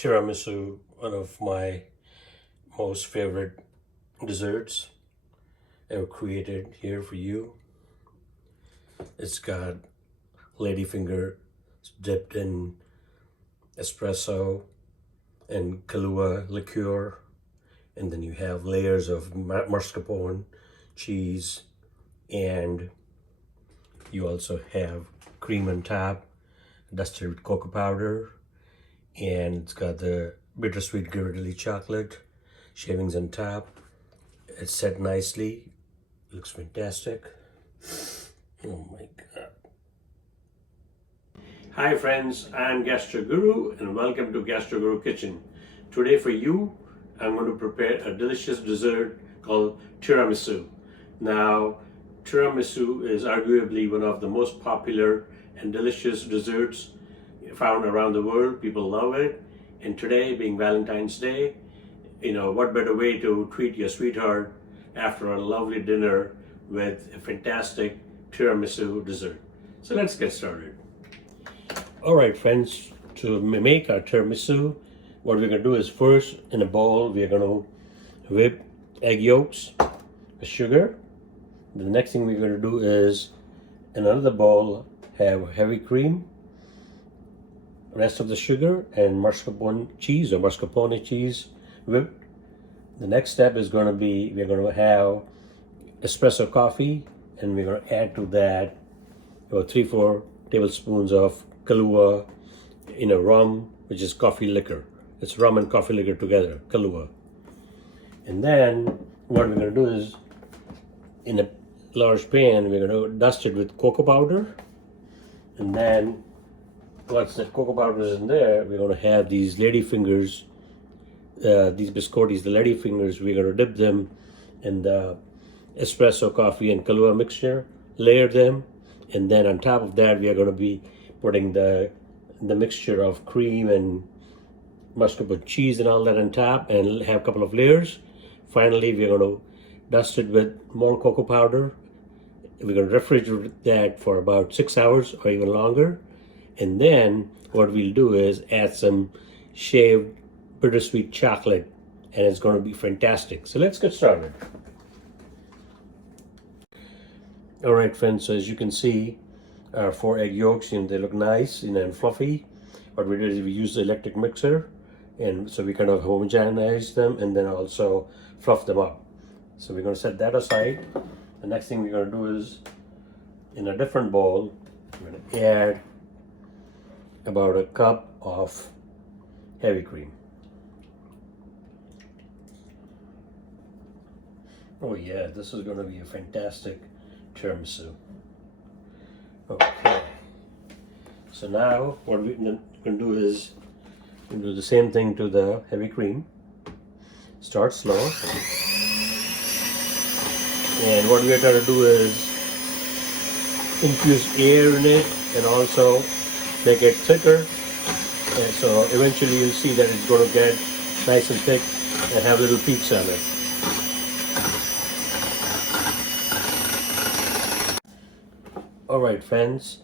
Tiramisu, one of my most favorite desserts ever created here for you. It's got Ladyfinger dipped in espresso and Kahlua liqueur, and then you have layers of mascarpone cheese, and you also have cream on top dusted with cocoa powder, and it's got the bittersweet granulated chocolate shavings on top. It's set nicely, looks fantastic. Oh my god. Hi friends, I'm Gastro Guru and welcome to Gastro Guru Kitchen. Today for you, I'm going to prepare a delicious dessert called tiramisu. Now, tiramisu is arguably one of the most popular and delicious desserts found around the world. People love it. And today, being Valentine's Day, what better way to treat your sweetheart after a lovely dinner with a fantastic tiramisu dessert. So let's get started. All right, friends, to make our tiramisu, what we're going to do is first, in a bowl, we're going to whip egg yolks with sugar. The next thing we're going to do is, in another bowl, have heavy cream, rest of the sugar, and mascarpone cheese whipped. The next step is going to be, we're going to have espresso coffee, and we're going to add to that about 3-4 tablespoons of Kahlua, rum, which is coffee liquor. It's rum and coffee liquor together, Kahlua. And then what we're going to do is, in a large pan, we're going to dust it with cocoa powder. And then once the cocoa powder is in there, we're going to have these Ladyfingers, these biscottis, the Ladyfingers. We're going to dip them in the espresso coffee and Kahlua mixture, layer them, and then on top of that, we are going to be putting the mixture of cream and mascarpone cheese and all that on top, and have a couple of layers. Finally, we're going to dust it with more cocoa powder. We're going to refrigerate that for about 6 hours or even longer. And then what we'll do is add some shaved bittersweet chocolate, and it's going to be fantastic. So let's get started. All right, friends, so as you can see, our 4 egg yolks, they look nice and fluffy. What we did is we used the electric mixer, and so we kind of homogenize them and then also fluff them up. So we're going to set that aside. The next thing we're going to do is, in a different bowl, we're going to add about a cup of heavy cream. Oh yeah, this is going to be a fantastic tiramisu. Okay, so now what we're going to do is do the same thing to the heavy cream. Start slow, and what we are trying to do is infuse air in it and also make it thicker, and so eventually you'll see that it's going to get nice and thick and have little peaks on it. Alright friends,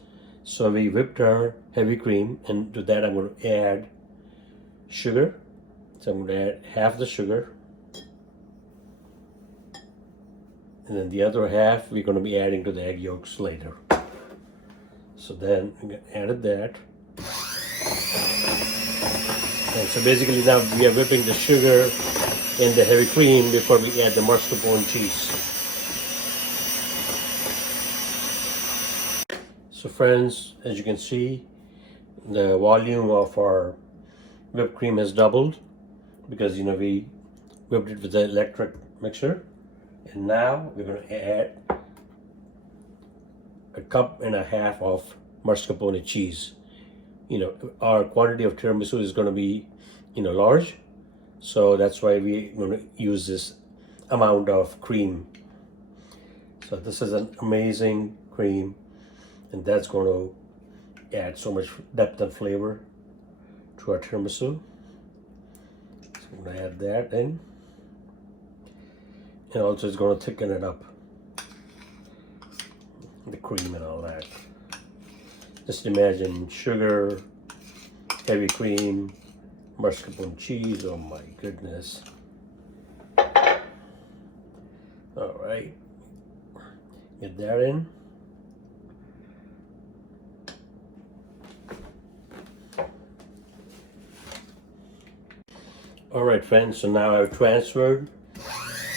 so we whipped our heavy cream, and to that I'm going to add sugar. So I'm going to add half the sugar, and then the other half we're going to be adding to the egg yolks later. So then we added that, and so basically now we are whipping the sugar and the heavy cream before we add the mascarpone cheese. So friends, as you can see, the volume of our whipped cream has doubled because we whipped it with the electric mixer. And now we're going to add a cup and a half of mascarpone cheese. Our quantity of tiramisu is going to be large, so that's why we're going to use this amount of cream. So this is an amazing cream, and that's going to add so much depth and flavor to our tiramisu. So I'm going to add that in, and also it's going to thicken it up, the cream and all that. Just imagine sugar, heavy cream, mascarpone cheese. Oh my goodness. All right, get that in. All right, friends, so now I've transferred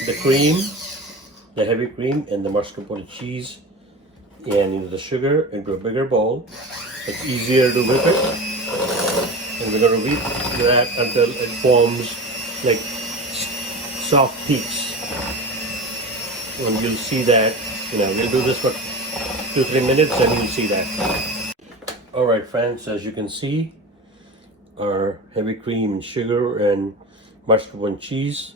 the cream, the heavy cream, and the mascarpone cheese and the sugar into a bigger bowl. It's easier to whip it, and we're going to whip that until it forms like soft peaks. And you'll see that, we'll do this for 2-3 minutes and you'll see that. All right, friends, as you can see, our heavy cream and sugar and mascarpone cheese,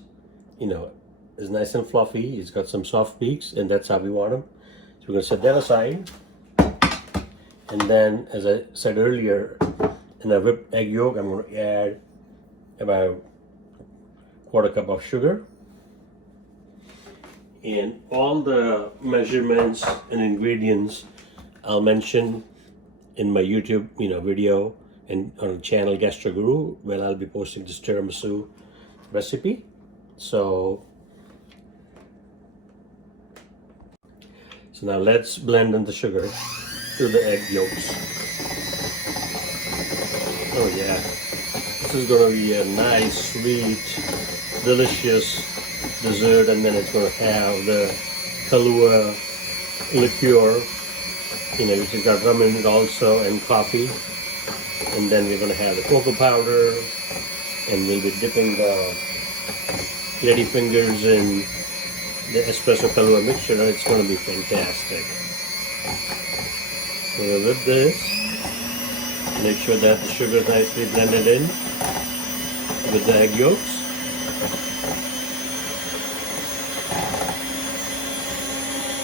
is nice and fluffy. It's got some soft peaks, and that's how we want them. So we're going to set that aside. And then, as I said earlier, in a whipped egg yolk, I'm going to add about 1/4 cup of sugar. And all the measurements and ingredients I'll mention in my YouTube, video and on the channel Gastro Guru, where I'll be posting this tiramisu recipe. So now let's blend in the sugar to the egg yolks. Oh yeah, this is going to be a nice, sweet, delicious dessert, and then it's going to have the Kahlua liqueur, which has got rum in it also, and coffee. And then we're going to have the cocoa powder, and we'll be dipping the Ladyfingers in the Espresso-Kahlua mixture, and it's going to be fantastic. We're going to whip this, make sure that the sugar is nicely blended in with the egg yolks.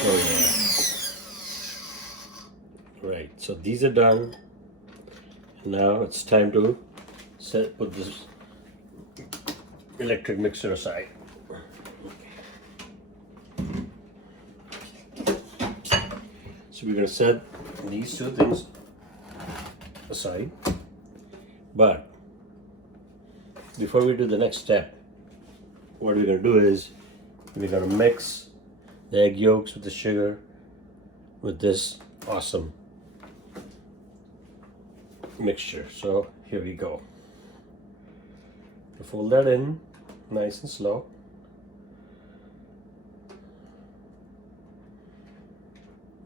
Oh yeah. Right, so these are done. Now it's time to put this electric mixer aside. So we're going to set these two things aside. But before we do the next step, what we're going to do is we're going to mix the egg yolks with the sugar with this awesome mixture. So here we go. Fold that in nice and slow.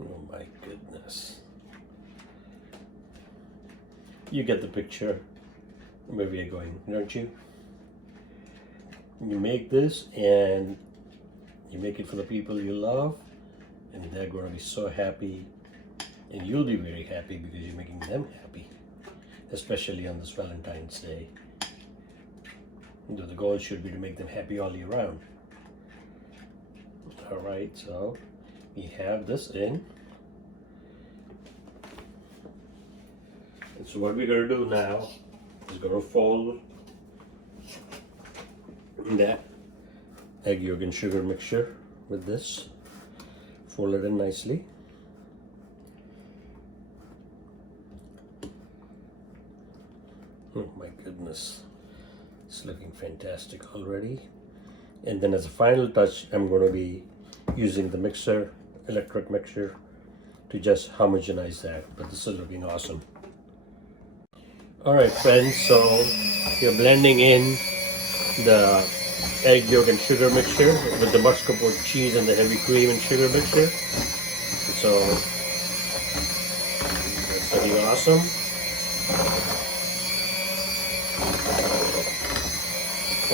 Oh my goodness. You get the picture where we are going, don't you? You make this and you make it for the people you love, and they're going to be so happy, and you'll be very happy because you're making them happy, especially on this Valentine's Day. The goal should be to make them happy all year round. All right, so we have this in. And so what we're going to do now is going to fold that egg yolk and sugar mixture with this. Fold it in nicely. Oh my goodness. It's looking fantastic already. And then as a final touch, I'm going to be using the mixer, electric mixer, to just homogenize that. But this is looking awesome. Alright friends, so you're blending in the egg yolk and sugar mixture with the mascarpone cheese and the heavy cream and sugar mixture. So that's looking awesome.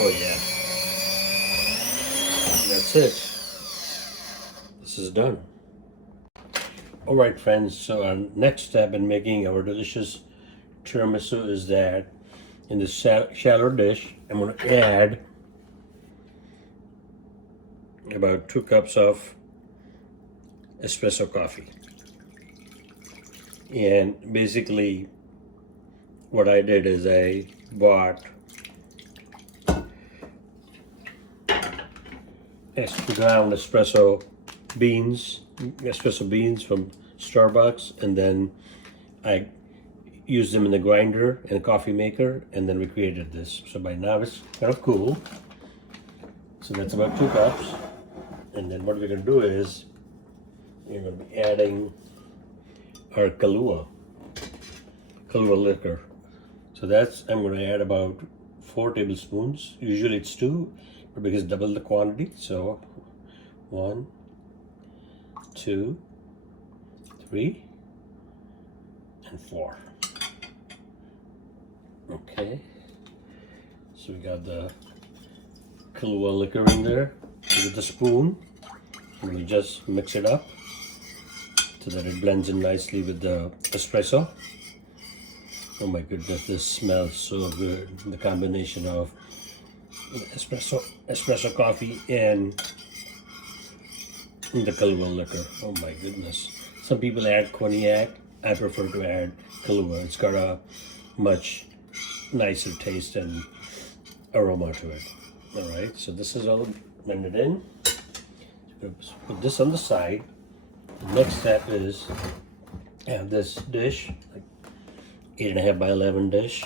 Oh yeah. That's it. This is done. Alright friends, so our next step in making our delicious tiramisu is that in this shallow dish, I'm going to add about 2 cups of espresso coffee. And basically what I did is I bought ground espresso beans from Starbucks, and then I used them in the grinder and the coffee maker, and then we created this. So by now it's kind of cool. So that's about 2 cups. And then what we're going to do is we're going to be adding our Kahlua liquor. So that's, I'm going to add about 4 tablespoons. Usually it's 2, but because double the quantity. So 1, 2, 3, and 4. Okay. So we got the Kahlua liquor in there. With the spoon, and we just mix it up so that it blends in nicely with the espresso. Oh my goodness, this smells so good. The combination of espresso coffee and the Kahlua liquor. Oh my goodness. Some people add cognac. I prefer to add Kahlua. It's got a much nicer taste and aroma to it. All right, so this is all blended in. Put this on the side. The next step is have this dish, like 8.5 by 11 dish,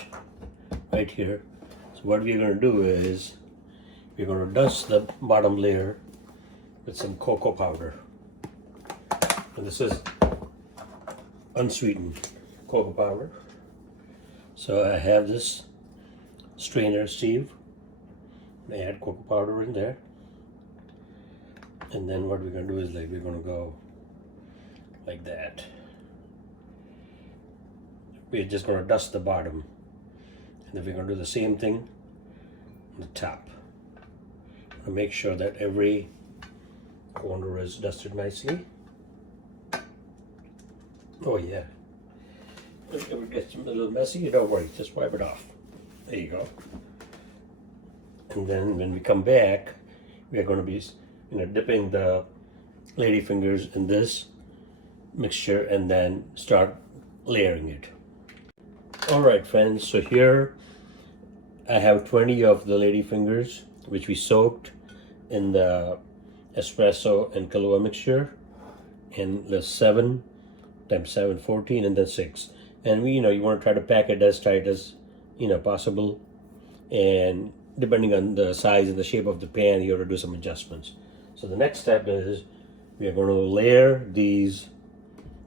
right here. So what we're going to do is we're going to dust the bottom layer with some cocoa powder. And this is unsweetened cocoa powder. So I have this strainer sieve. I add cocoa powder in there. And then what we're going to do is we're going to go like that. We're just going to dust the bottom. And then we're going to do the same thing on the top. Make sure that every corner is dusted nicely. Oh yeah. If it gets a little messy, don't worry, just wipe it off. There you go. And then when we come back, we are going to be dipping the Ladyfingers in this mixture and then start layering it. Alright friends, so here I have 20 of the Ladyfingers which we soaked in the espresso and Kahlua mixture, and the 7 times 7, 14, and then 6. And you want to try to pack it as tight as possible, and depending on the size and the shape of the pan, you have to do some adjustments. So the next step is we are going to layer these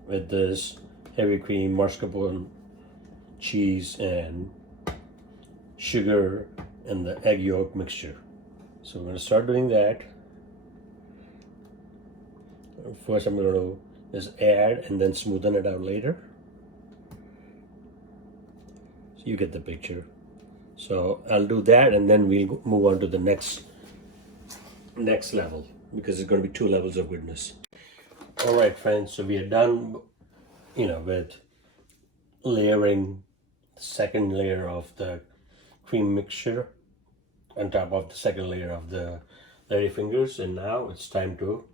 with this heavy cream, mascarpone, cheese, and sugar, and the egg yolk mixture. So we're going to start doing that. First I'm going to just add and then smoothen it out later. So you get the picture. So I'll do that and then we'll move on to the next level, because it's going to be 2 levels of goodness. Alright friends, so we are done with layering the second layer of the cream mixture on top of the second layer of the Ladyfingers, and now it's time to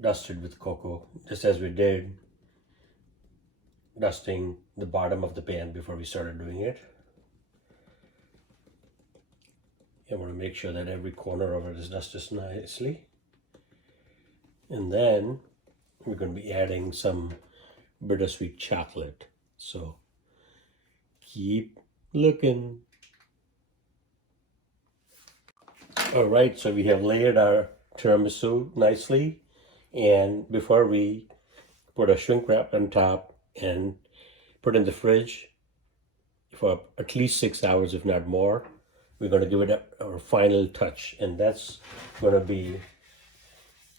dust it with cocoa, just as we did dusting the bottom of the pan before we started doing it. I want to make sure that every corner of it is dusted nicely. And then we're going to be adding some bittersweet chocolate. So keep looking. Alright, so we have layered our tiramisu nicely. And before we put a shrink wrap on top and put in the fridge for at least 6 hours, if not more, we're going to give it our final touch, and that's going to be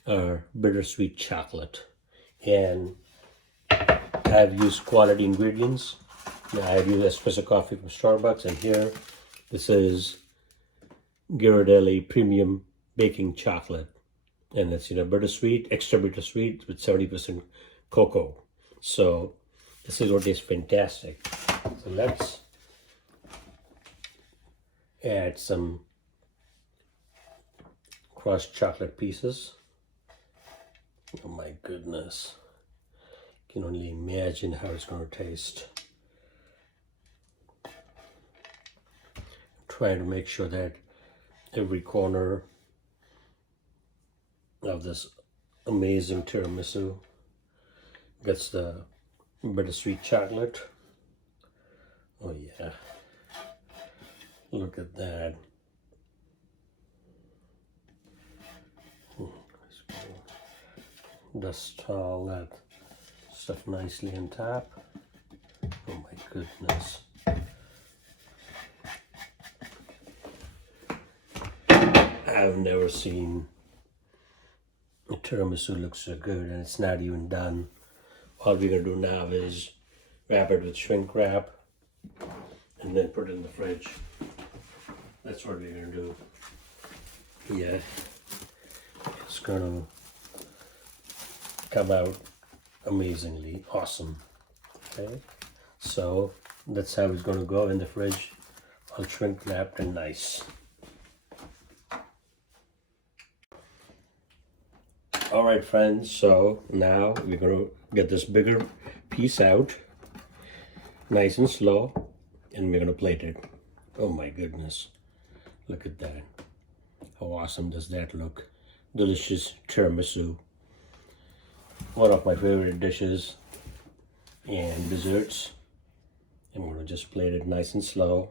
our bittersweet chocolate. And I've used quality ingredients. I've used espresso coffee from Starbucks, and here this is Ghirardelli premium baking chocolate, and it's bittersweet, extra bittersweet with 70% cocoa. So this is what tastes fantastic. So let's add some crushed chocolate pieces. Oh my goodness, I can only imagine how it's going to taste. Try to make sure that every corner of this amazing tiramisu gets the bittersweet chocolate. Oh yeah, look at that. Dust all that stuff nicely on top. Oh my goodness. I've never seen a tiramisu look so good, and it's not even done. All we're gonna do now is wrap it with shrink wrap and then put it in the fridge. That's what we're gonna do. Yeah, it's gonna come out amazingly awesome. Okay, so that's how it's gonna go in the fridge, all shrink wrapped and nice. All right, friends, so now we're gonna get this bigger piece out, nice and slow, and we're gonna plate it. Oh my goodness, look at that. How awesome does that look? Delicious tiramisu. One of my favorite dishes and desserts. I'm gonna just plate it nice and slow.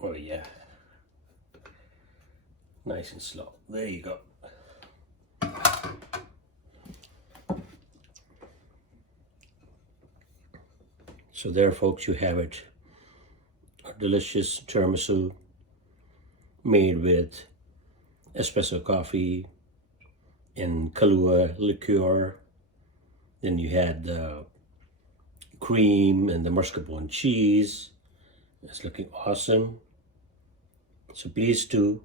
Oh yeah. Nice and slow. There you go. So there, folks, you have it. A delicious tiramisu made with espresso coffee and Kahlua liqueur. Then you had the cream and the mascarpone cheese. It's looking awesome. So please do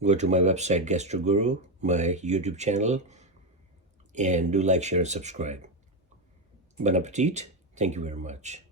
go to my website, Gastro Guru, my YouTube channel, and do like, share, and subscribe. Bon appetit. Thank you very much.